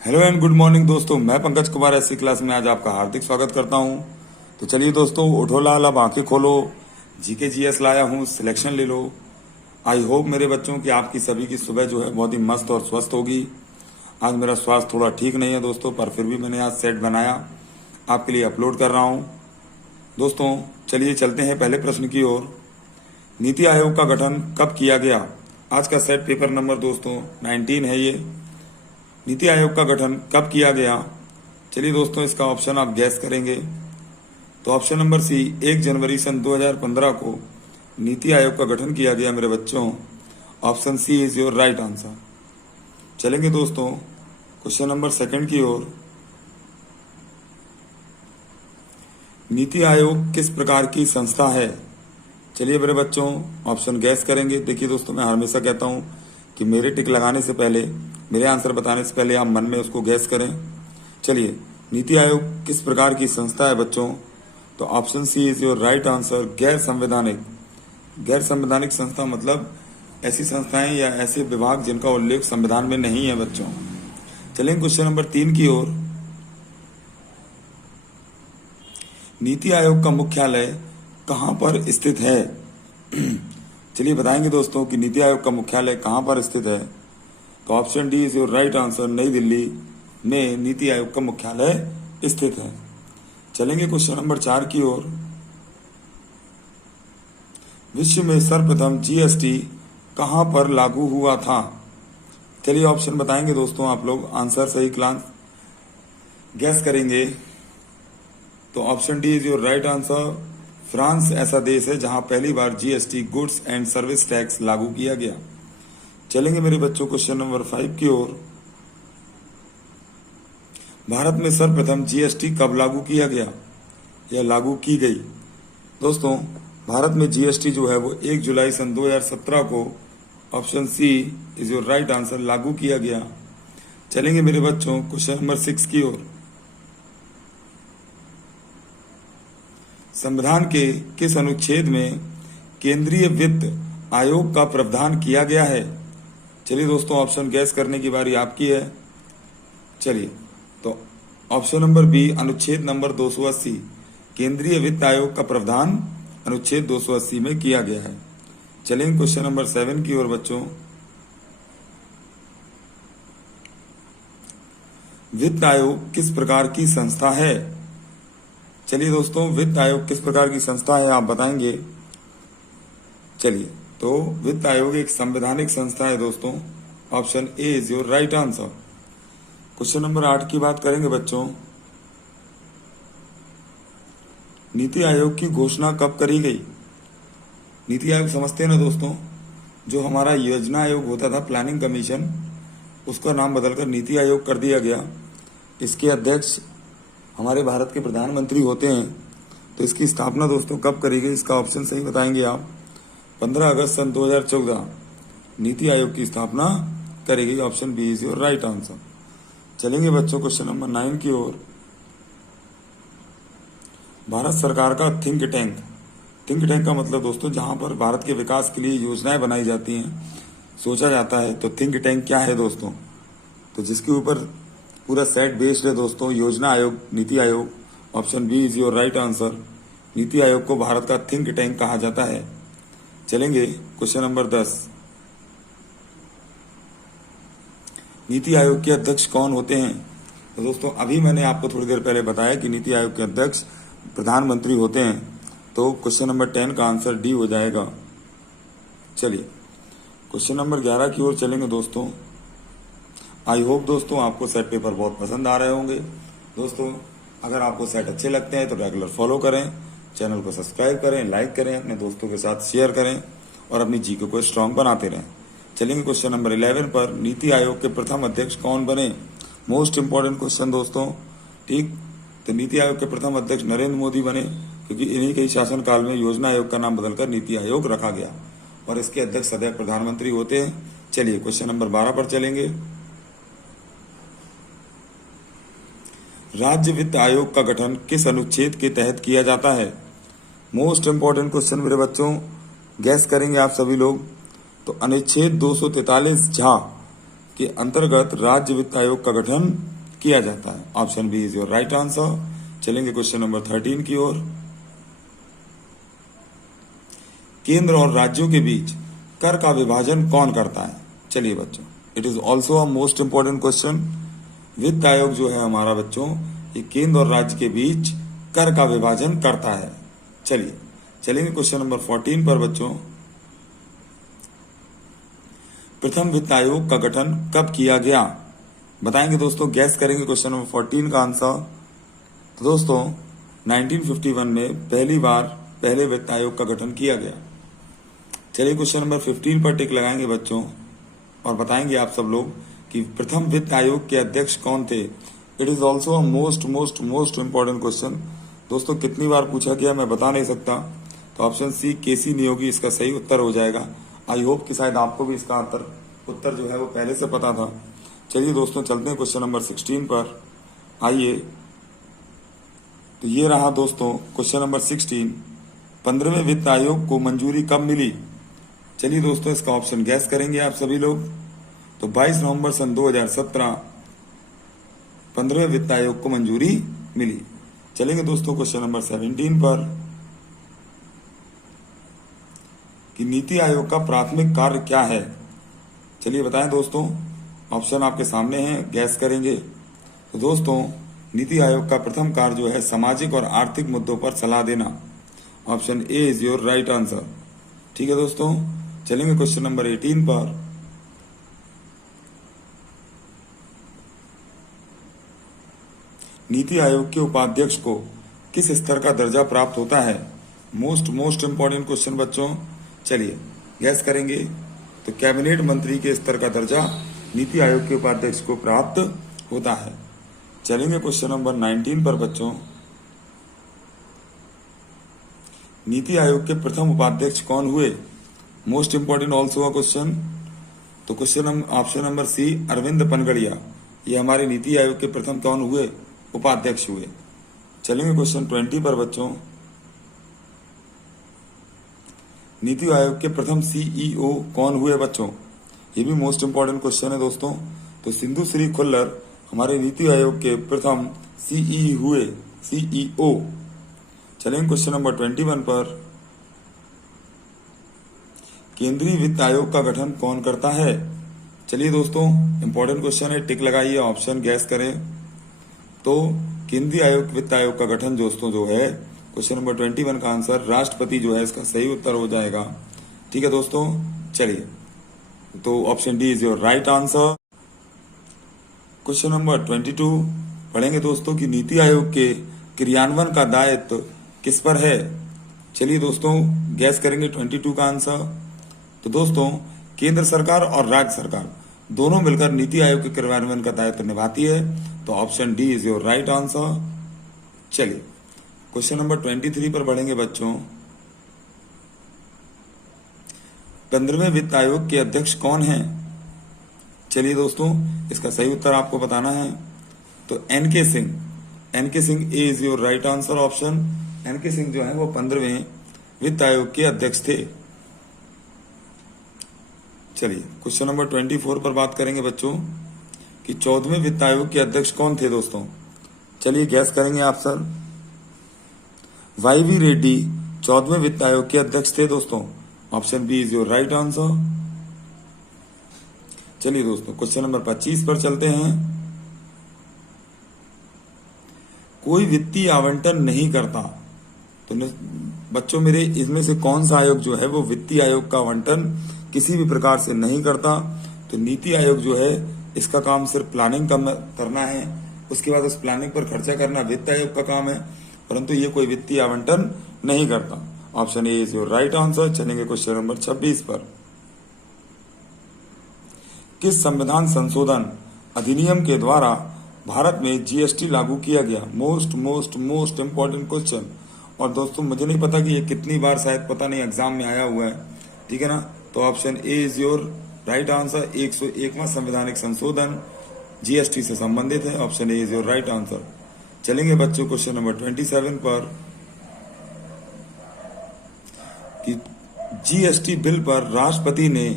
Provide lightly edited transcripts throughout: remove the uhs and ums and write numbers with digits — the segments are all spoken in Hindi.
हेलो एंड गुड मॉर्निंग दोस्तों, मैं पंकज कुमार ऐसी क्लास में आज आपका हार्दिक स्वागत करता हूं। तो चलिए दोस्तों, उठो लाल, अब आंखें खोलो। जीके जीएस लाया हूं, सिलेक्शन ले लो। आई होप मेरे बच्चों की आपकी सभी की सुबह जो है बहुत ही मस्त और स्वस्थ होगी। आज मेरा स्वास्थ्य थोड़ा ठीक नहीं है दोस्तों, पर फिर भी मैंने आज सेट बनाया, आपके लिए अपलोड कर रहा हूँ। दोस्तों चलिए चलते हैं पहले प्रश्न की ओर। नीति आयोग का गठन कब किया गया? आज का सेट पेपर नंबर दोस्तों 19 है ये। नीति आयोग का गठन कब किया गया? चलिए दोस्तों, इसका ऑप्शन आप गैस करेंगे। तो ऑप्शन नंबर सी, 1 जनवरी सन 2015 को नीति आयोग का गठन किया गया मेरे बच्चों। Option C is your right answer. चलेंगे दोस्तों क्वेश्चन नंबर सेकंड की ओर। नीति आयोग किस प्रकार की संस्था है? चलिए मेरे बच्चों, ऑप्शन गैस करेंगे। देखिए दोस्तों, मैं हमेशा कहता हूं कि मेरे टिक लगाने से पहले, मेरे आंसर बताने से पहले आप मन में उसको गैस करें। चलिए, नीति आयोग किस प्रकार की संस्था है बच्चों? तो option C is your right answer, गैर संवैधानिक। गैर संवैधानिक संस्था मतलब ऐसी संस्थाएं या ऐसे विभाग जिनका उल्लेख संविधान में नहीं है बच्चों। चलेंगे क्वेश्चन नंबर 3 की ओर। नीति आयोग का मुख्यालय कहां पर स्थित है? चलिए बताएंगे दोस्तों कि नीति आयोग का मुख्यालय कहां पर स्थित है। तो option D is your right answer, नई दिल्ली में नीति आयोग का मुख्यालय स्थित है। चलेंगे क्वेश्चन नंबर 4 की ओर। विश्व में सर्वप्रथम जीएसटी कहां पर लागू हुआ था? चलिए ऑप्शन बताएंगे दोस्तों, आप लोग आंसर सही क्लास गैस करेंगे। तो option D is your right answer, France ऐसा देश है जहां पहली बार GST, goods and service tax लागू किया गया। चलेंगे मेरे बच्चों क्वेश्चन नंबर 5 की ओर। भारत में सर्वप्रथम जीएसटी कब लागू किया गया या लागू की गई? दोस्तों भारत में जीएसटी जो है वो 1 जुलाई सन 2017 को, option C is your right answer, लागू किया गया। चलेंगे मेरे बच्चों क्वेश्चन नंबर 6 की ओर। संविधान के किस अनुच्छेद में केंद्रीय वित्त आयोग का प्रावधान किया गया है? चलिए दोस्तों, ऑप्शन गैस करने की बारी आपकी है। चलिए, तो ऑप्शन नंबर बी, अनुच्छेद नंबर 280, केंद्रीय वित्त आयोग का प्रावधान अनुच्छेद 280 में किया गया है। चलेंगे क्वेश्चन नंबर 7 की ओर बच्चों। वित्त आयोग किस प्रकार की संस्था है? चलिए दोस्तों, वित्त आयोग किस प्रकार की संस्था है आप बताएंगे। चलिए, तो वित्त आयोग एक संवैधानिक संस्था है दोस्तों। Option A is your right answer. Question number 8 की बात करेंगे बच्चों। नीति आयोग की घोषणा कब करी गई? नीति आयोग समझते हैं ना दोस्तों, जो हमारा योजना आयोग होता था, प्लानिंग कमीशन, उसका नाम बदलकर नीति आयोग कर दिया गया। इसके अध्यक्ष हमारे भारत के प्रधानमंत्री होते हैं। तो इसकी स्थापना दोस्तों कब करी गई, इसका ऑप्शन सही बताएंगे आप। 15 अगस्त सन 2014 नीति आयोग की स्थापना करी गई। Option B is your right answer. चलेंगे बच्चों क्वेश्चन नंबर 9 की ओर। भारत सरकार का थिंक टैंक। थिंक टैंक का मतलब दोस्तों जहां पर भारत के विकास के लिए योजनाएं बनाई जाती हैं, सोचा जाता है। तो थिंक टैंक क्या है दोस्तों? तो जिसके ऊपर पूरा सेट बेस्ड है दोस्तों, योजना आयोग, NITI Aayog. Option B is your right answer. NITI Aayog को भारत का थिंक टैंक कहा जाता है। चलेंगे क्वेश्चन नंबर 10। नीति आयोग के अध्यक्ष कौन होते हैं? तो दोस्तों अभी मैंने आपको थोड़ी देर पहले बताया कि नीति आयोग के अध्यक्ष प्रधानमंत्री होते हैं। तो क्वेश्चन नंबर 10 का आंसर डी हो जाएगा। चलिए क्वेश्चन नंबर 11 की ओर चलेंगे दोस्तों। आई होप दोस्तों आपको सेट पेपर बहुत पसंद आ रहे होंगे। दोस्तों अगर आपको सेट अच्छे लगते हैं तो रेगुलर फॉलो करें, चैनल को सब्सक्राइब करें, लाइक करें, अपने दोस्तों के साथ शेयर करें और अपनी जीके को स्ट्रांग बनाते रहें। चलेंगे क्वेश्चन नंबर 11 पर। नीति आयोग के प्रथम अध्यक्ष कौन बने? मोस्ट इंपॉर्टेंट क्वेश्चन दोस्तों, ठीक। तो नीति आयोग के प्रथम अध्यक्ष नरेंद्र मोदी बने, क्योंकि इन्हीं के शासन काल में योजना आयोग का नाम बदलकर नीति आयोग रखा गया और इसके अध्यक्ष सदैव प्रधानमंत्री होते हैं। चलिए क्वेश्चन नंबर 12 पर चलेंगे। राज्य वित्त आयोग का गठन किस अनुच्छेद के तहत किया जाता है? मोस्ट इंपॉर्टेंट क्वेश्चन मेरे बच्चों, गैस करेंगे आप सभी लोग। तो अनुच्छेद 243 झा के अंतर्गत राज्य वित्त आयोग का गठन किया जाता है? Option B is your right answer. चलेंगे क्वेश्चन नंबर 13 की ओर। केंद्र और राज्यों के बीच कर का विभाजन कौन करता है? चलिए बच्चों, it is also a most important question. वित्त आयोग जो है हमारा बच्चों, ये केंद्र और राज्य के बीच कर का विभाजन करता है। चलिए चलेंगे क्वेश्चन नंबर 14 पर बच्चों। प्रथम वित्त आयोग का गठन कब किया गया? बताएंगे दोस्तों, गैस करेंगे क्वेश्चन नंबर 14 का आंसर। तो दोस्तों 1951 में पहली बार पहले वित्त आयोग का गठन किया गया। चलिए क्वेश्चन नंबर 15 पर टिक लगाएंगे बच्चों और बताएंगे आप सब लोग कि प्रथम वित्त आयोग के अध्यक्ष कौन थे। It is also a most most most important question. दोस्तों कितनी बार पूछा गया मैं बता नहीं सकता, तो ऑप्शन सी केसी नियोगी इसका सही उत्तर हो जाएगा। आई होप कि शायद आपको भी इसका उत्तर जो है वो पहले से पता था। चलिए दोस्तों चलते हैं क्वेश्चन नंबर 16 पर। आइए, तो ये रहा दोस्तों क्वेश्चन नंबर 16। 15वें वित्त आयोग को मंजूरी कब मिली? चलिए दोस्तों इसका ऑप्शन गैस करेंगे आप सभी लोग। तो 22 नवंबर सन 2017 15वें वित्त आयोग को मंजूरी मिली। चलेंगे दोस्तों क्वेश्चन नंबर 17 पर कि नीति आयोग का प्राथमिक कार्य क्या है? चलिए बताएं दोस्तों, ऑप्शन आपके सामने हैं, गैस करेंगे। तो दोस्तों नीति आयोग का प्रथम कार्य जो है सामाजिक और आर्थिक मुद्दों पर सलाह देना। Option A is your right answer. ठीक है दोस्तों, चलेंगे क्वेश्चन नंबर 18 पर। नीति आयोग के उपाध्यक्ष को किस स्तर का दर्जा प्राप्त होता है? मोस्ट मोस्ट इंपॉर्टेंट क्वेश्चन बच्चों। चलिए गैस करेंगे। तो कैबिनेट मंत्री के स्तर का दर्जा नीति आयोग के उपाध्यक्ष को प्राप्त होता है। चलेंगे क्वेश्चन नंबर 19 पर बच्चों। नीति आयोग के प्रथम उपाध्यक्ष कौन हुए? Most important also a question. तो question option number C Arvind Panagariya, ये हमारे नीति आयोग के प्रथम कौन हुए? उपाध्यक्ष हुए। चलेंगे क्वेश्चन 20 पर बच्चों। नीति आयोग के प्रथम सीईओ कौन हुए बच्चों? ये भी मोस्ट इंपॉर्टेंट क्वेश्चन है दोस्तों। तो सिंधु श्री खुल्लर हमारे नीति आयोग के प्रथम सीईओ। चलेंगे क्वेश्चन नंबर 21 पर। केंद्रीय वित्त आयोग का गठन कौन करता है? चलिए दोस्तों इंपॉर्टेंट क्वेश्चन है, टिक लगाइए, ऑप्शन गैस करें। तो केंद्रीय आयोग वित्त आयोग का गठन दोस्तों जो है क्वेश्चन नंबर 21 का आंसर राष्ट्रपति जो है इसका सही उत्तर हो जाएगा। ठीक है दोस्तों, चलिए तो option D is your right answer. Question number 22 पढ़ेंगे दोस्तों कि नीति आयोग के क्रियान्वयन का दायित्व किस पर है? चलिए दोस्तों गैस करेंगे 22 का आंसर। तो दोस्तों केंद्र सरकार और राज्य सरकार दोनों मिलकर नीति आयोग के क्रियान्वयन का दायित्व निभाती है। तो option D is your right answer. चलिए क्वेश्चन नंबर 23 पर बढ़ेंगे बच्चों। 15वें वित्त आयोग के अध्यक्ष कौन हैं? चलिए दोस्तों इसका सही उत्तर आपको बताना है। तो NK Singh A is your right answer option. NK Singh जो है वो 15वें वित्त आयोग के अध्यक्ष थे। चलिए क्वेश्चन नंबर 24 पर बात करेंगे बच्चों कि 14वें वित्त आयोग के अध्यक्ष कौन थे दोस्तों? चलिए गैस करेंगे आप सर। वाई.वी. रेड्डी 14वें वित्त आयोग के अध्यक्ष थे दोस्तों। Option B is your right answer. चलिए दोस्तों क्वेश्चन नंबर 25 पर चलते हैं। कोई वित्तीय आवंटन नहीं करता। तो बच्चों मेरे इसमें से कौन सा आयोग जो है वो वित्तीय आयोग का आवंटन किसी भी प्रकार से नहीं करता? तो नीति आयोग जो है इसका काम सिर्फ प्लानिंग करना है, उसके बाद उस प्लानिंग पर खर्चा करना वित्त आयोग का काम है, परंतु ये कोई वित्तीय आवंटन नहीं करता। Option A is your right answer. चलेंगे क्वेश्चन नंबर 26 पर। किस संविधान संशोधन अधिनियम के द्वारा भारत में जीएसटी लागू किया गया? Most most most important question. और दोस्तों मुझे नहीं पता कि ये कितनी बार शायद पता नहीं एग्जाम में आया हुआ है, ठीक है ना। तो option A is your right answer. 101वां संवैधानिक संशोधन जीएसटी से संबंधित है। Option A is your right answer. चलेंगे बच्चों क्वेश्चन नंबर 27 पर कि जीएसटी बिल पर राष्ट्रपति ने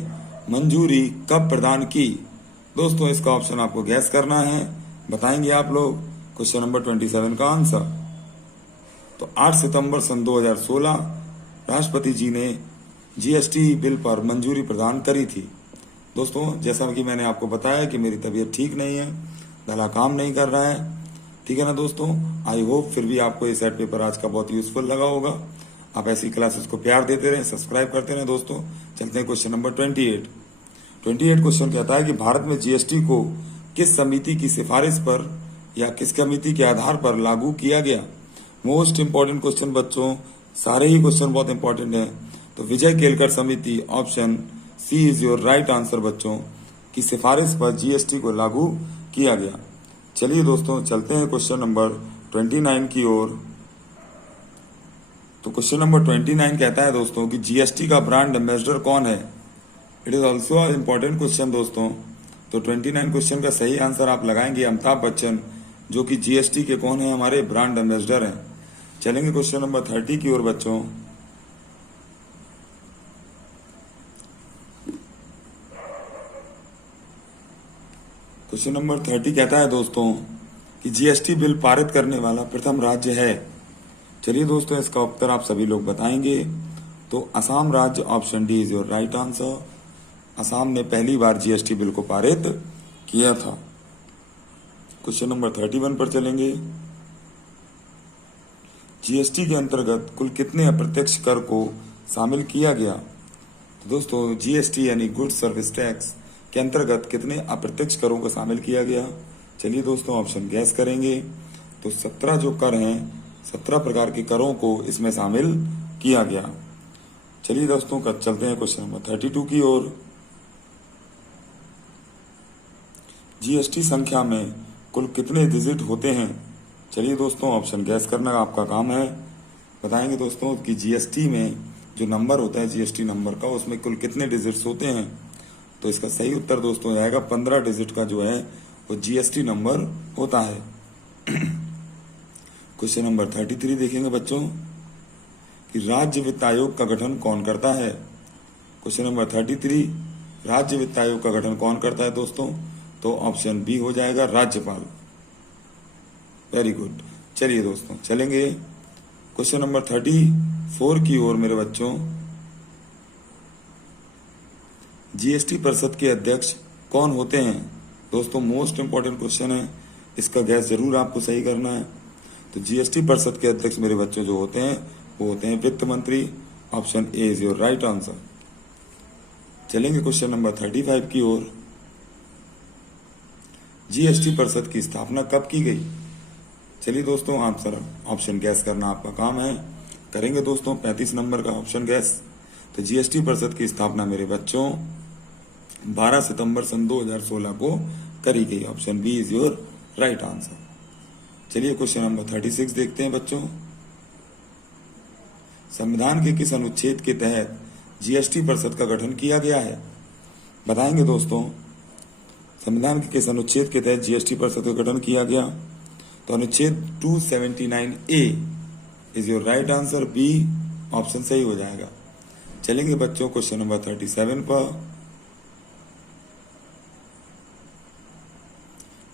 मंजूरी कब प्रदान की? दोस्तों इसका ऑप्शन आपको गैस करना है, बताएंगे आप लोग क्वेश्चन नंबर 27 का आंसर। तो 8 सितंबर सन 2016 राष्ट्रपति जी ने जीएसटी बिल पर मंजूरी प्रदान करी थी। दोस्तों जैसा कि मैंने आपको बताया कि मेरी तबीयत ठीक नहीं है, गला काम नहीं कर रहा है, ठीक है ना दोस्तों। आई होप फिर भी आपको ये सेट पेपर आज का बहुत यूजफुल लगा होगा। आप ऐसी क्लासेस को प्यार देते रहें, सब्सक्राइब करते रहें। दोस्तों चलते हैं क्वेश्चन नंबर 28 क्वेश्चन कहता है कि भारत में जीएसटी को किस समिति की सिफारिश पर या किस कमेटी के आधार पर लागू किया गया। मोस्ट इंपॉर्टेंट क्वेश्चन बच्चों, सारे ही क्वेश्चन बहुत इंपॉर्टेंट है। तो विजय केलकर समिति option C is your right answer बच्चों, की सिफारिश पर जीएसटी को लागू किया गया। चलिए दोस्तों चलते हैं क्वेश्चन नंबर 29 की ओर। तो क्वेश्चन नंबर 29 कहता है दोस्तों कि जीएसटी का ब्रांड एम्बेसडर कौन है। It is also a important question दोस्तों। तो 29 क्वेश्चन का सही आंसर आप लगाएंगे अमिताभ बच्चन, जो कि जीएसटी के कौन है, हमारे ब्रांड एम्बेसडर हैं। चलेंगे क्वेश्चन नंबर 30 की ओर बच्चों। क्वेश्चन नंबर 30 कहता है दोस्तों कि जीएसटी बिल पारित करने वाला प्रथम राज्य है। चलिए दोस्तों इसका उत्तर आप सभी लोग बताएंगे। तो असम राज्य option D is your right answer. Assam ने पहली बार जीएसटी बिल को पारित किया था। क्वेश्चन नंबर 31 पर चलेंगे। जीएसटी के अंतर्गत कुल कितने अप्रत्यक्ष कर को शामिल किया गया। तो दोस्तों जीएसटी यानी गुड्स सर्विस टैक्स के अंतर्गत कितने अप्रत्यक्ष करों को शामिल किया गया। चलिए दोस्तों ऑप्शन गैस करेंगे। तो 17 जो कर हैं, 17 प्रकार के करों को इसमें शामिल किया गया। चलिए दोस्तों चलते हैं क्वेश्चन नंबर 32 की ओर। जीएसटी संख्या में कुल कितने डिजिट होते हैं। चलिए दोस्तों ऑप्शन गैस करना आपका काम है, बताएंगे दोस्तों कि जीएसटी में जो नंबर होता है जीएसटी नंबर का, उसमें कुल कितने डिजिट्स होते हैं। तो इसका सही उत्तर दोस्तों आएगा 15 डिजिट का जो है वो जीएसटी नंबर होता है। क्वेश्चन नंबर 33 देखेंगे बच्चों कि राज्य वित्त आयोग का गठन कौन करता है। क्वेश्चन नंबर 33 राज्य वित्त आयोग का गठन कौन करता है दोस्तों। तो ऑप्शन बी हो जाएगा राज्यपाल। Very good. चलिए दोस्तों चलेंगे क्वेश्चन नंबर 34 की ओर मेरे बच्चों। जीएसटी परिषद के अध्यक्ष कौन होते हैं। दोस्तों मोस्ट इंपॉर्टेंट क्वेश्चन है, इसका गैस जरूर आपको सही करना है। तो जीएसटी परिषद के अध्यक्ष मेरे बच्चों जो होते हैं वो होते हैं वित्त मंत्री। Option A is your right answer. चलेंगे क्वेश्चन नंबर 35 की ओर। जीएसटी परिषद की स्थापना कब की गई। चलिए दोस्तों आंसर ऑप्शन गैस करना आपका काम है, करेंगे दोस्तों 35 नंबर का ऑप्शन गैस। तो जीएसटी परिषद की स्थापना मेरे बच्चों 12 सितंबर सन 2016 को करी गई। Option B is your right answer. चलिए क्वेश्चन नंबर 36 देखते हैं बच्चों। संविधान के किस अनुच्छेद के तहत जीएसटी परिषद का गठन किया गया है, बताएंगे दोस्तों। संविधान के किस अनुच्छेद के तहत जीएसटी परिषद का गठन किया गया। तो अनुच्छेद 279A is your right answer. B option सही हो जाएगा। चलेंगे बच्चों क्वेश्चन नंबर 37 पर।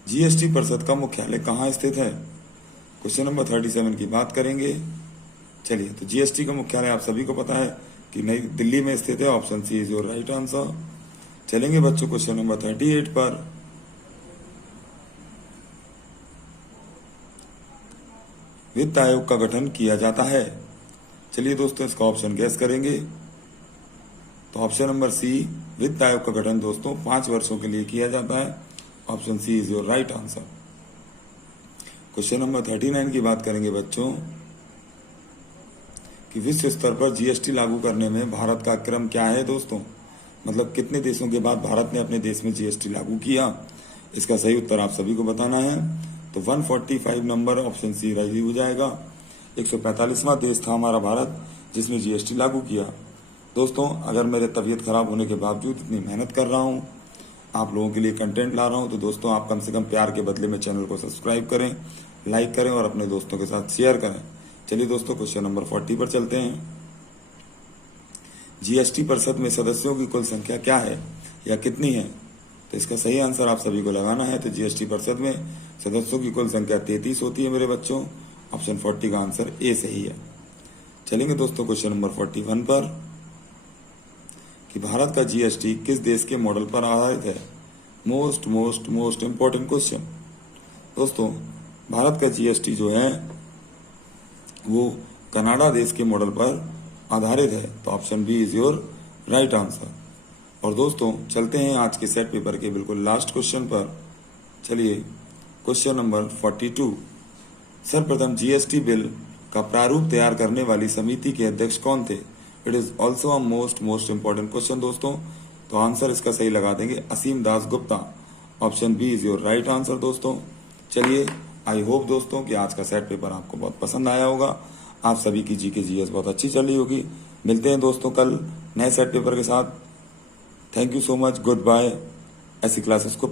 जीएसटी परिषद का मुख्यालय कहाँ स्थित है। क्वेश्चन नंबर 37 की बात करेंगे। चलिए तो जीएसटी का मुख्यालय आप सभी को पता है कि नई दिल्ली में स्थित है। Option C is your right answer. चलेंगे बच्चों क्वेश्चन नंबर 38 पर। वित्त आयोग का गठन किया जाता है। चलिए दोस्तों इसका ऑप्शन गैस करेंगे। तो ऑप्शन नंबर सी वित्त आयोग का गठन दोस्तों 5 वर्षों के लिए किया जाता है। Option C is your right answer. Question number 39 की बात करेंगे बच्चों कि विश्व स्तर पर जीएसटी लागू करने में भारत का क्रम क्या है दोस्तों। मतलब कितने देशों के बाद भारत ने अपने देश में जीएसटी लागू किया, इसका सही उत्तर आप सभी को बताना है। तो 145 नंबर ऑप्शन सी राइट हो जाएगा। 145वां देश था हमारा भारत जिसने जीएसटी लागू किया। दोस्तों अगर मेरे तबीयत खराब होने के बावजूद इतनी मेहनत कर रहा हूँ, आप लोगों के लिए कंटेंट ला रहा हूँ, तो दोस्तों आप कम से कम प्यार के बदले में चैनल को सब्सक्राइब करें, लाइक करें और अपने दोस्तों के साथ शेयर करें। चलिए दोस्तों क्वेश्चन नंबर 40 पर चलते हैं। जीएसटी परिषद में सदस्यों की कुल संख्या क्या है या कितनी है। तो इसका सही आंसर आप सभी को लगाना है। तो जीएसटी परिषद में सदस्यों की कुल संख्या 33 होती है मेरे बच्चों। ऑप्शन 40 का आंसर ए सही है। चलेंगे दोस्तों क्वेश्चन नंबर 41 पर कि भारत का जीएसटी किस देश के मॉडल पर आधारित है। Most important question. दोस्तों भारत का जीएसटी जो है वो कनाडा देश के मॉडल पर आधारित है। तो option B is your right answer. और दोस्तों चलते हैं आज के सेट पेपर के बिल्कुल लास्ट क्वेश्चन पर। चलिए क्वेश्चन नंबर 42। सर्वप्रथम जीएसटी बिल का प्रारूप तैयार करने वाली समिति के अध्यक्ष कौन थे। It is also a most important question दोस्तों। तो आंसर इसका सही लगा देंगे Asim Dasgupta. Option B is your right answer दोस्तों। चलिए आई होप दोस्तों कि आज का सेट पेपर आपको बहुत पसंद आया होगा। आप सभी की जीके जीएस बहुत अच्छी चल रही होगी। मिलते हैं दोस्तों कल नए सेट पेपर के साथ। Thank you so much. Good bye. ऐसी क्लासेस को